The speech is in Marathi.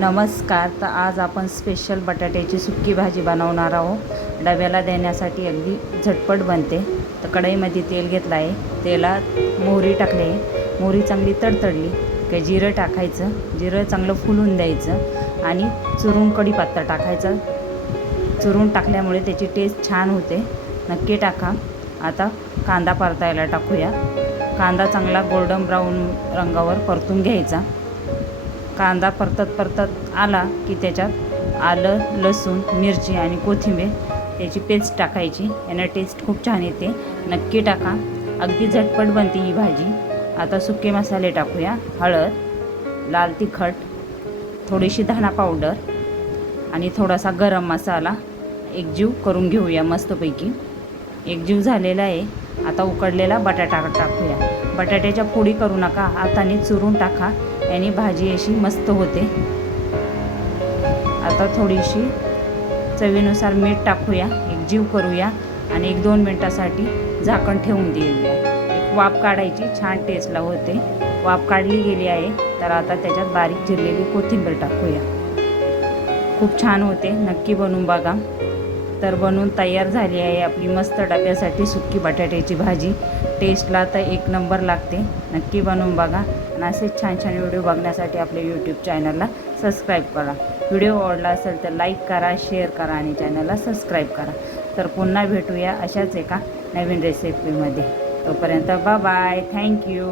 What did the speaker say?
नमस्कार तर आज आपण स्पेशल बटाट्याची सुक्की भाजी बनवणार आहोत. डब्याला देण्यासाठी अगदी झटपट बनते. तर कढईमध्ये तेल घेतलं आहे तेलात मोहरी टाकली. आहे मोहरी चांगली तडतडली की जिरं टाकायचं. जिरं चांगलं फुलून द्यायचं आणि चुरून कढीपत्ता टाकायचा. चुरून टाकल्यामुळे त्याची टेस्ट छान होते. नक्की टाका. आता कांदा परतायला टाकूया. कांदा चांगला गोल्डन ब्राऊन रंगावर परतून घ्यायचा. कांदा परतत परतत आला की त्याच्यात आलं लसूण मिरची आणि कोथिंबीर त्याची पेस्ट टाकायची. यानं टेस्ट खूप छान येते. नक्की टाका. अगदी झटपट बनते ही भाजी. आता सुके मसाले टाकूया. हळद लाल तिखट थोडीशी धना पावडर आणि थोडासा गरम मसाला. एकजीव करून घेऊया मस्तपैकी. एकजीव झालेला आहे. आता उकडलेला बटाटा टाकूया. बटाट्याच्या फोडी करू नका. हाताने चुरून टाका. याने भाजी अशी मस्त होते. आता थोडीशी चवीनुसार मीठ टाकूया एक जीव करूया आणि एक दोन मिनटासाठी झाकण ठेवून देऊया. एक वाफ काढायची छान टेस्टला होते. वाफ काढली गेली आहे तर आता त्याच्यात बारीक चिरलेली कोथिंबीर टाकूया. खूप छान होते नक्की बनवून बघा. तर बनवून तयार झाली आहे आपली मस्त डब्यासाठी सुक्की बटाट्याची भाजी. टेस्टला तर एक नंबर लागते. नक्की बनवून बघा. आणि असेच छान छान व्हिडिओ बघण्यासाठी आपल्या यूट्यूब चॅनलला सबस्क्राईब करा. व्हिडिओ आवडला असेल तर लाईक करा शेअर करा आणि चॅनलला सबस्क्राईब करा. तर पुन्हा भेटूया अशाच एका नवीन रेसिपीमध्ये तोपर्यंत बा बाय थँक्यू